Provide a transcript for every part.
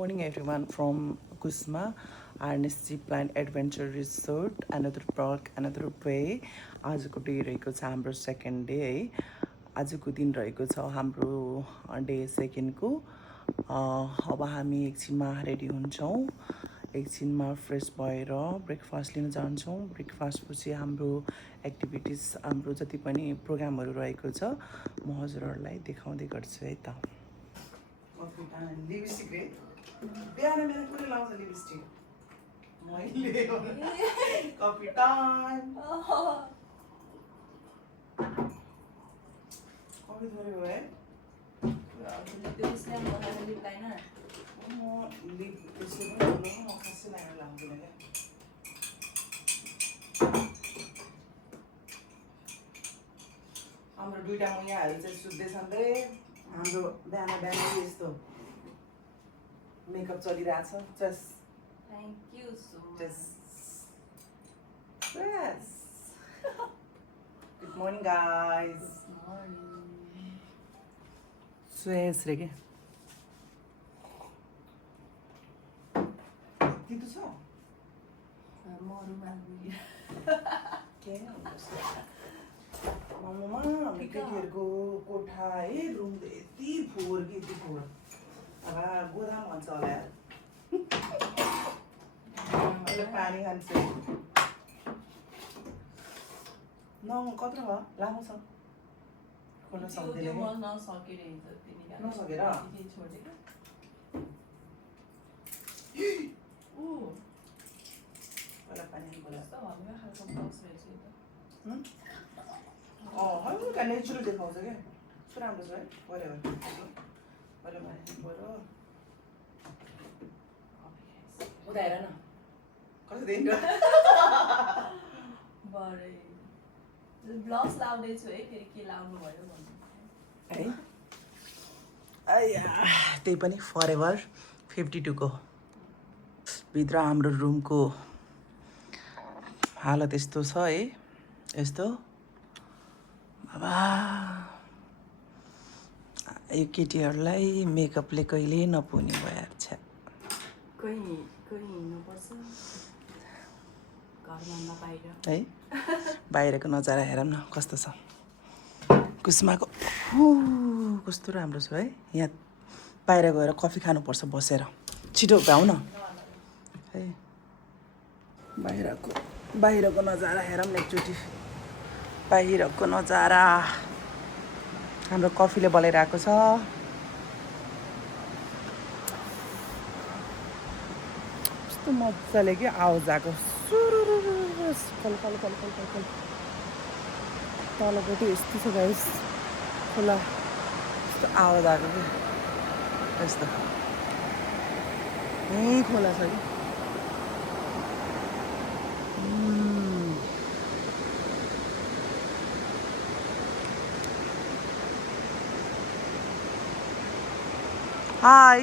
Morning everyone from Kusma RNSG Plant Adventure Resort. Another vlog, another way. आजको day रहेको छ हाम्रो second day है. आजको दिन रहेको छ हाम्रो डे सेकेन्डको. अब हामी एकछिनमा रेडी हुन्छौँ. एकछिनमा फ्रेस भएर ब्रेकफास्ट लिन जान्छौँ. ब्रेकफास्ट पछि हाम्रो एक्टिभिटिज हाम्रो जति पनि प्रोग्रामहरू रहेको छ म हजुरहरूलाई देखाउँदै गर्छु है त. लिपस्टिक रे बिहान बिहान कुनै लाउँछ लिपस्टिक मैले कफी टाइम कफी थोरै हो है लिप त्यसै पनि म खासै लगाएर लाउँदिनँ क्या. हाम्रो दुईटा मैयाहरू चाहिँ सुत्दैछन् रे. हाम्रो बिहान बिहान यस्तो मेकअप चलिरहेछ. Just Thank you so much. Just yes. Good morning guys. Good morning. So yes रे के तितो छ के मम्मा हाम्रो केटीहरूको कोठा है रुम यति फोहोर कि यति फोहोर. अब गोदाम भन्छ होला यार. अहिले पानी खान्छ न कत्रो भयो लामो छ खोल्न सक्दैन नसकेर पहिला पानी हल्का नेचुरल देखाउँछ क्या. कस्तो राम्रो छ है. पऱ्यो पहिला पानी पऱ्यो उता हेर न कस्तो दिन ब्लाउज लाउँदैछु है फेरि के लाउनु भयो भन्नु है. आया त्यही पनि फरएभर 52 को भित्र हाम्रो रुमको हालत यस्तो छ है. यस्तो बाबा यो केटीहरूलाई मेकअपले कहिले नपुग्ने भयो छ. है बाहिरको नजारा हेरौँ न कस्तो छ. कुस्माको कस्तो राम्रो छ है. यहाँ बाहिर गएर कफी खानुपर्छ बसेर. छिटो भ्याउ न है. बाहिरको नजारा हेरौँ न एकचोटि. बाहिरको नजारा हाम्रो कफीले बोलाइरहेको छ. कस्तो मजाले कि आवाज आएको कल कल कल कल कल कल. तलपट्टि यस्तो छ गाइस खोला. यस्तो आवाज आएको कि यस्तो यहीँ खोला छ कि. हाई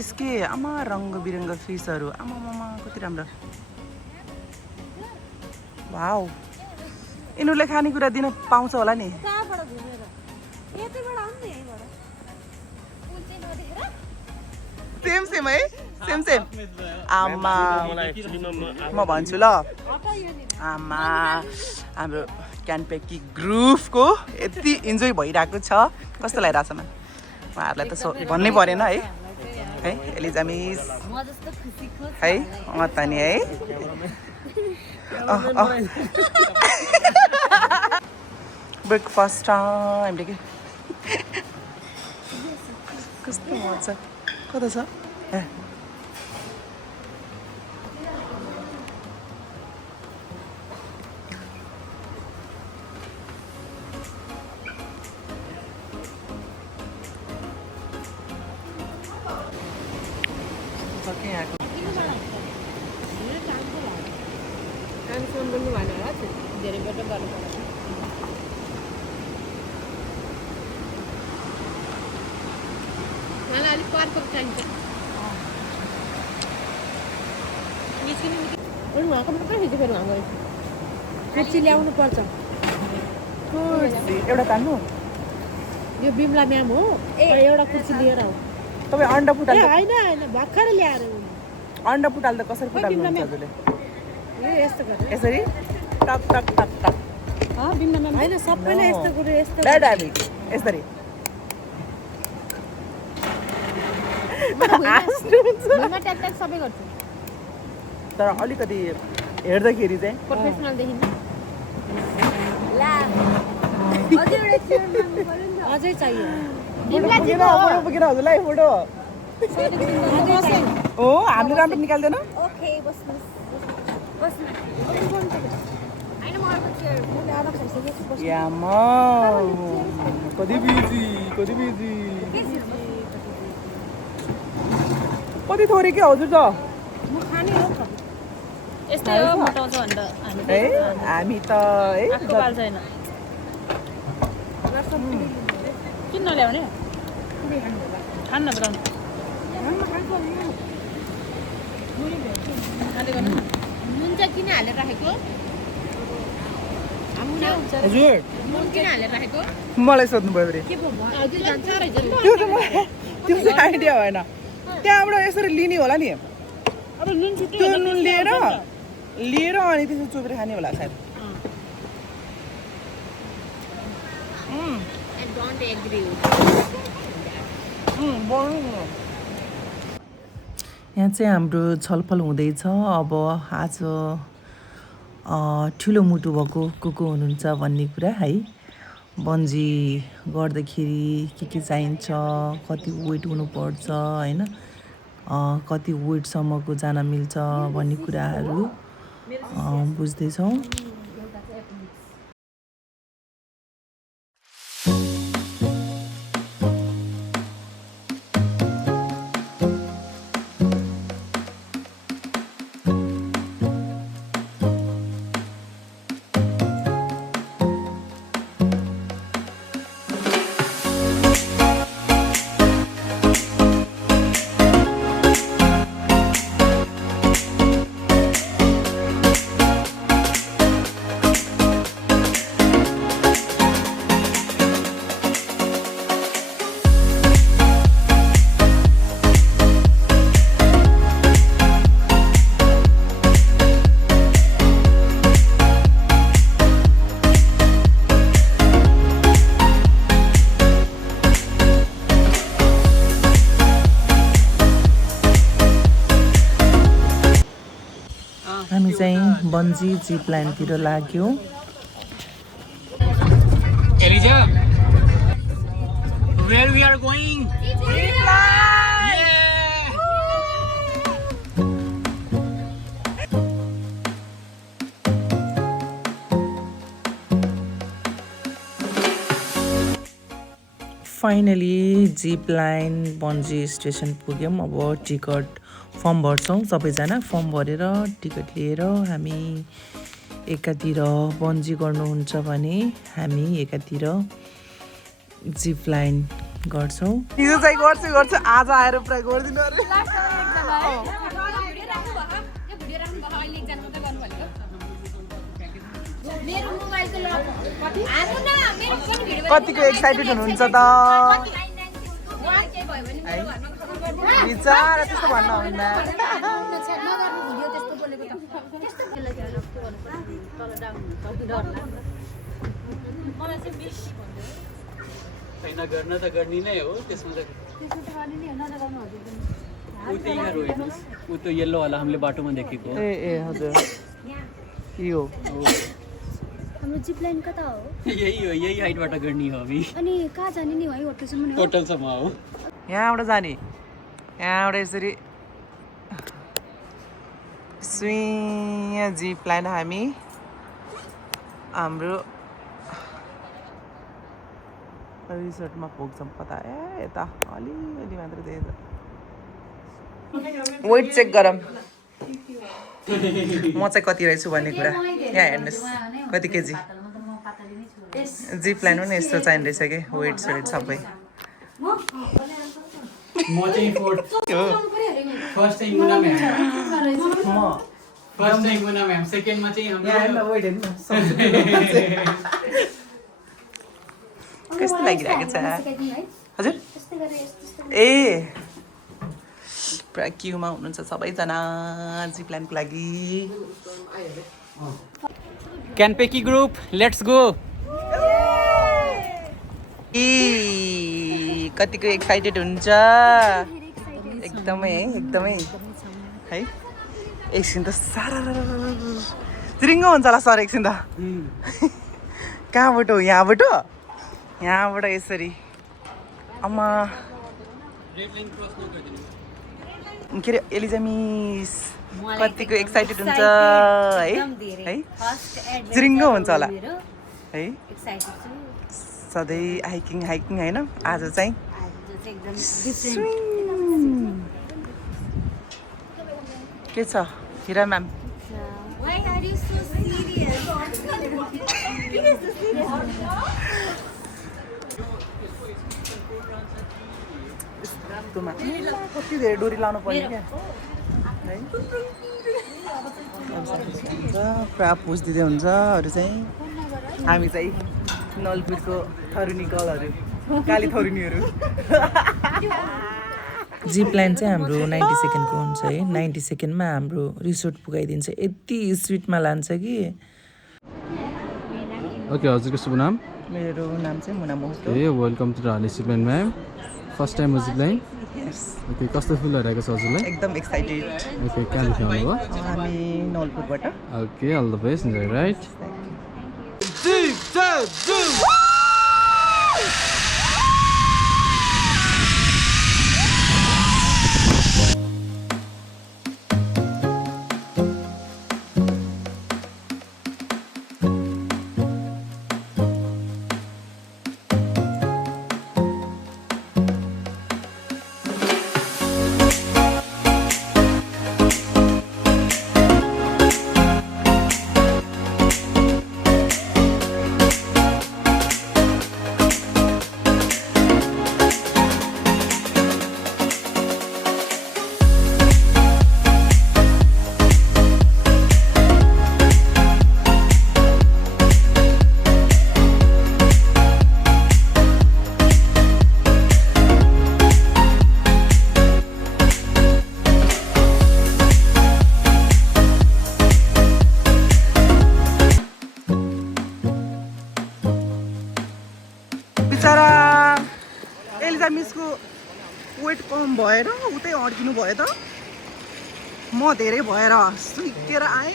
इसके आमा रङ्ग बिरङ्ग फिसहरू आमा मामा कति राम्रो. वाउ यिनीहरूले खानेकुरा दिन पाउँछ होला नि. सेम सेम है सेम सेम. आमा म भन्छु ल आमा हाम्रो क्यानपेकी ग्रुपको यति इन्जोय भइरहेको छ. कस्तो लागिरहेको छ उहाँहरूलाई त भन्नै परेन है. है एलिजामिस है त नि है. ब्रेकफास्ट टाइमले के कस्तो मजा. कता छ ए सके यहाँको राम्रोसँग बोल्नु भएन होला धेरैपल्ट गर्नु पर्यो मलाई अलिक पर्फेक्ट चाहिन्छ उहाँको मात्रै हिजो फेरि उहाँ गयो कुर्सी ल्याउनु पर्छ एउटा तान्नु यो बिमला म्याम हो एउटा कुर्सी लिएर आऊ तपाईँ अन्डा फुटाल होइन भर्खरै ल्याएर अन्डा फुटाल त कसरी फुटाल्नुहुन्छ हजुरले यस्तो गरेर यसरी टक टक टक टक बिमला म्याम होइन सबैले यस्तो कुरो यस्तो ड्याड हामी यसरी ट्याक सबै गर्छु तर अलिकति हेर्दाखेरि चाहिँ प्रोफेसनल देखिन्छ अझै चाहियो पुगेन हजुरलाई फोटो हो हामीले राम्रो निकाल्दैन कति बिजी कति थोरै के हजुर त यस्तै हो मोटाउँछ भनेर हामी त आफू बाल छैन किन नल्याउने खान्न त नुन चाहिँ किन हालेर राखेको हजुर नुन किन हालेर राखेको मलाई सोध्नु भयो फेरि त्यो त मलाई त्यो चाहिँ आइडिया भएन त्यहाँबाट यसरी लिने होला नि अब नुन छुट्टै त्यो नुन लिएर अनि त्यसरी चोपेर खाने होला सायद यहाँ चाहिँ हाम्रो छलफल हुँदैछ अब आज ठुलो मुटु भएको को हुनुहुन्छ भन्ने कुरा है बन्जी गर्दाखेरि के चाहिन्छ कति वेट हुनुपर्छ होइन कति वेटसम्मको जान मिल्छ भन्ने कुराहरू बुझ्दैछौँ हामी चाहिँ बन्जी जिप लाइनतिर लाग्यौँ Elijah, where we are going? Zip line! Yeah! Finally zip line bungee station पुग्यौँ अब टिकट फर्म भर्छौँ सबैजना फर्म भरेर टिकट लिएर हामी एकातिर बन्जी गर्नुहुन्छ भने हामी एकातिर जिप लाइन गर्छौँ हिजो चाहिँ गर्छु आज आएर पुरा गरिदिनु अरे कतिको एक्साइटेड हुनुहुन्छ त विचार त्यस्तो भन्नुहुन्न छैन गर्न त गर्ने नै हो त्यसमा त ऊ त्यही घर हो हेर्नुहोस् ऊ त्यो येल्लो वाला हामीले बाटोमा देखेको ए हजुर यो हाम्रो जिप लाइन कता हो यही हाइटबाट गर्ने हो अभी अनि कहाँ जाने नि है होटलसम्म हो होटलसम्म हो यहाँबाट जाने यहाँबाट यसरी सुइँ जिप लाइन हामी हाम्रो रिसोर्टमा पुग्छौँ कता यता अलिअलि मात्र देख्छ वेट चेक गरौँ म चाहिँ कति रहेछु भन्ने कुरा यहाँ हेर्नुहोस् कति केजी जिप लाइन पनि यस्तो चाहिने रहेछ कि वेट सेट सबै म चाहिँ फर्स्ट चाहिँ मुना म्याम फर्स्ट चाहिँ मुना म्याम सेकेन्डमा चाहिँ कस्तो लागिरहेको छ हजुर ए पुरा क्युमा हुनुहुन्छ सबैजना जिप लाइनको लागि क्यानपेकी ग्रुप लेट्स गो कतिको एक्साइटेड हुन्छ एकदमै एकदमै है एकछिन त सारा रिङ्गो हुन्छ होला सर एकछिन त कहाँबाट हो यहाँबाट यसरी आमा के अरे एलिजा मिस कतिको एक्साइटेड हुन्छ है रिङ्गो हुन्छ होला है सधैँ हाइकिङ होइन आज चाहिँ के छ हिरा म्याम कति धेरै डोरी लानु पर्ने क्या है पुरा पोज दिँदै हुन्छ अरू चाहिँ हामी चाहिँ नलपुरको थरुनी गलहरू काली थरुनीहरू जिप लाइन चाहिँ हाम्रो 90 सेकेन्डको हुन्छ है 90 सेकेन्डमा हाम्रो रिसोर्ट पुगाइदिन्छ यति स्विटमा लान्छ कि ओके हजुरको शुभ नाम मेरो नाम चाहिँ मुना महतो ए welcome to the zip line ma'am first time zip line okay कस्तो फिल भइरहेको छ हजुरलाई एकदम एक्साइटेड ओके कहाँदेखि आउनुभयो हामी नलपुरबाट okay all the best enjoy right मिसको वेट कम भएर उतै अड्किनु भयो त म धेरै भएर सुकेर आएँ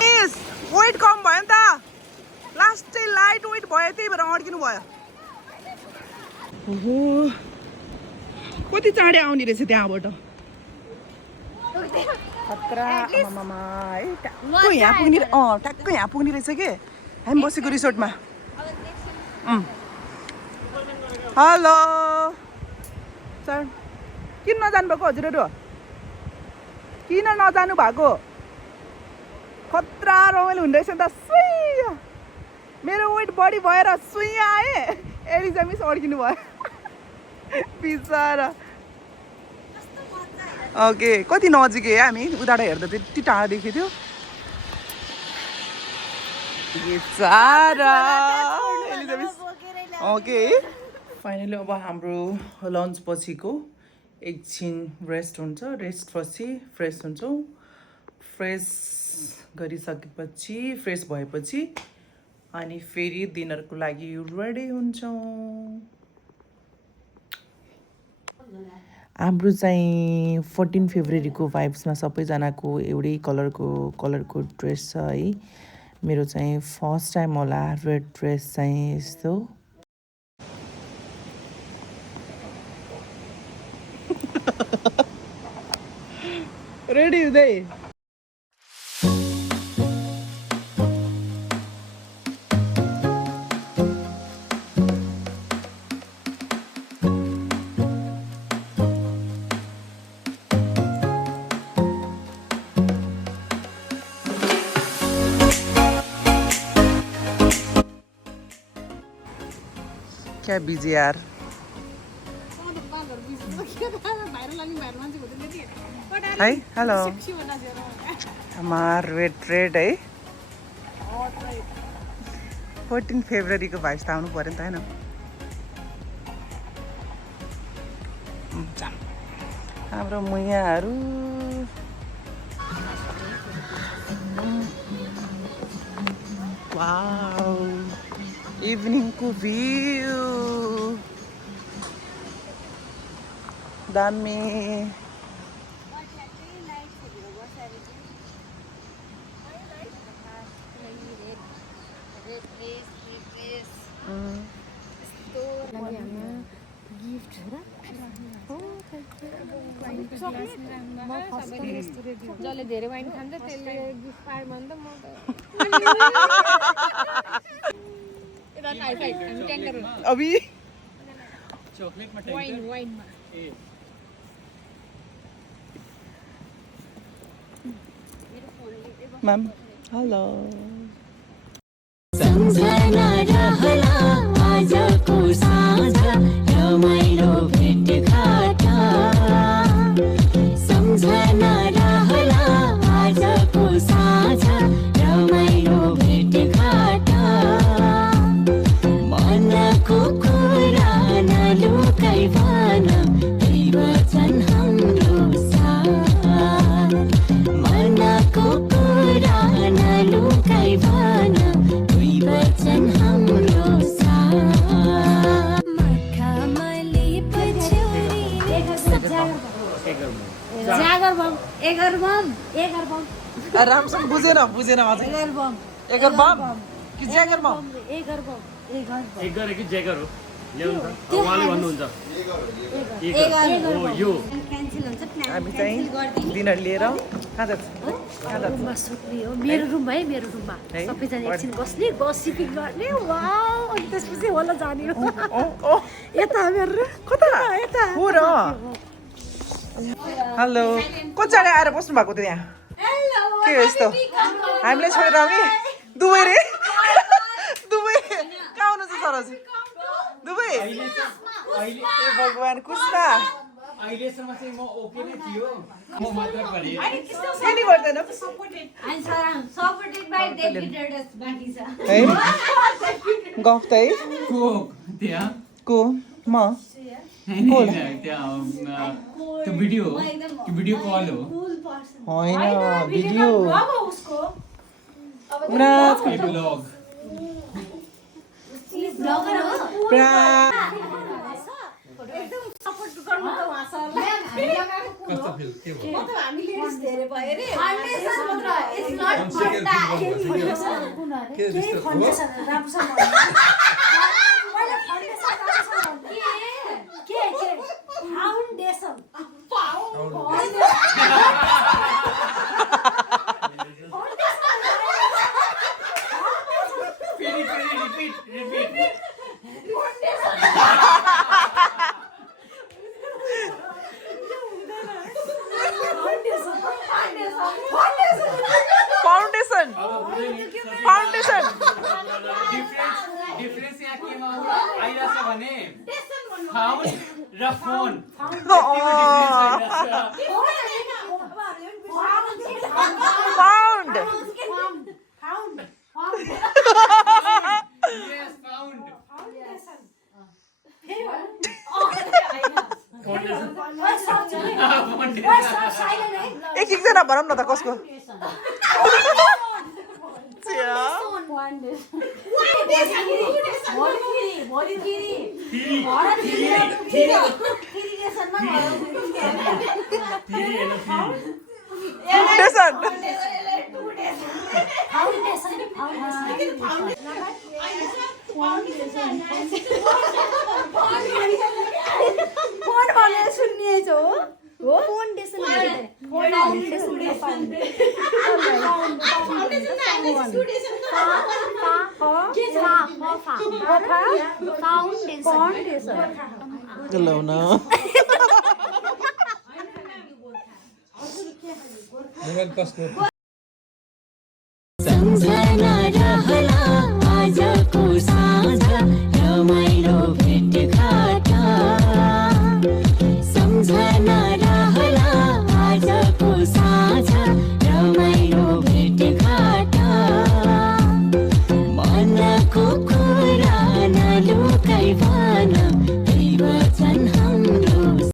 मिस वेट कम भयो नि त लास्ट चाहिँ लाइट वेट भयो त्यही भएर अड्किनु भयो ओहो कति चाँडै आउने रहेछ त्यहाँबाट खतरा आमामा है ठ्याक्कै यहाँ पुग्ने ठ्याक्कै यहाँ पुग्ने रहेछ कि हामी बसेको रिसोर्टमा हेलो सर किन नजानु भएको हजुरहरू किन नजानु भएको खतरा रमाइलो हुँदो रहेछ नि त सुइया मेरो वेट बढी भएर सुइया आएँ एलिजा मिस अड्किनु भयो बिचरा ओके कति नजिकै हामी उताबाट हेर्दा त्यति टाढा देखेको थियो बिचरा एलिजा मिस ओके फाइनली अब हाम्रो लन्च पछिको एकछिन रेस्ट हुन्छ रेस्ट पछि फ्रेस हुन्छौँ फ्रेस गरिसकेपछि फ्रेस भएपछि अनि फेरि डिनरको लागि रेडी हुन्छौँ हाम्रो चाहिँ 14 फेब्रुअरीको भाइब्समा सबैजनाको एउटै कलरको ड्रेस छ है मेरो चाहिँ फर्स्ट टाइम होला रेड ड्रेस चाहिँ यस्तो रेडी हुँदै क्या बिजी यार है हेलो रेड है 14 फेब्रुअरीको भाइस त आउनु पर्यो नि त हैन हाम्रो मुयाहरू वाउ इभिनिङको भ्यू दामी जसले धेरै वाइन खान्छ त्यसले गिफ्ट पायो भने त म त अभी चॉकलेट में वाइनमा मैम हेलो सम्झना रहला आजको साँझ रमाइलो भेटघाट सम्झना रहला आजको साँझ रमाइलो भेटघाट मनको कुरा नलुकाई भन त्यही वचन हाम्रो साथ मनको कुरा नलुकाई भन त्यही वचन हाम्रो साथ मखमली पछौरी जागर बम एगर बम रामसँग बुझेन अझै एगर बम कि ज्यागर बम एगर बम एगर कि ज्यागर हो ल्याउनु त उहाँले भन्नुहुन्छ एगर हो यो क्यान्सल हुन्छ प्लान हामी चाहिँ डिनर लिएर कहाँ जान्छ रुममा सुत्ने हो मेरो रुम है मेरो रुममा है? सबैजना एकछिन बस्ने गसिपिङ गर्ने वाउ अनि त्यसपछि होला जाने हो यता मेरो कता यता हो र हेलो कतिजना आएर बस्नु भएको थियो यहाँ के हो यस्तो हामीलाई छोडेर आउने दुबई रे दुबई कहाँ आउनुहुन्छ सरोज दुबई ए भगवान् कुस्ता अहिलेसम्म चाहिँ म ओके नै थियो म मात्र परे के नि गर्दैन है गफ त है को त्यहाँ को म त्यहाँ त्यो भिडियो कल हो होइन भिडियो ब्लग कस्तो फिल के भयो फाउन्डेसन डिफरेन्स यहाँ केमा आइरहेछ भने फाउन्ड र फोन फाउन्ड यस फाउन्ड एक जना भनौँ न त कसको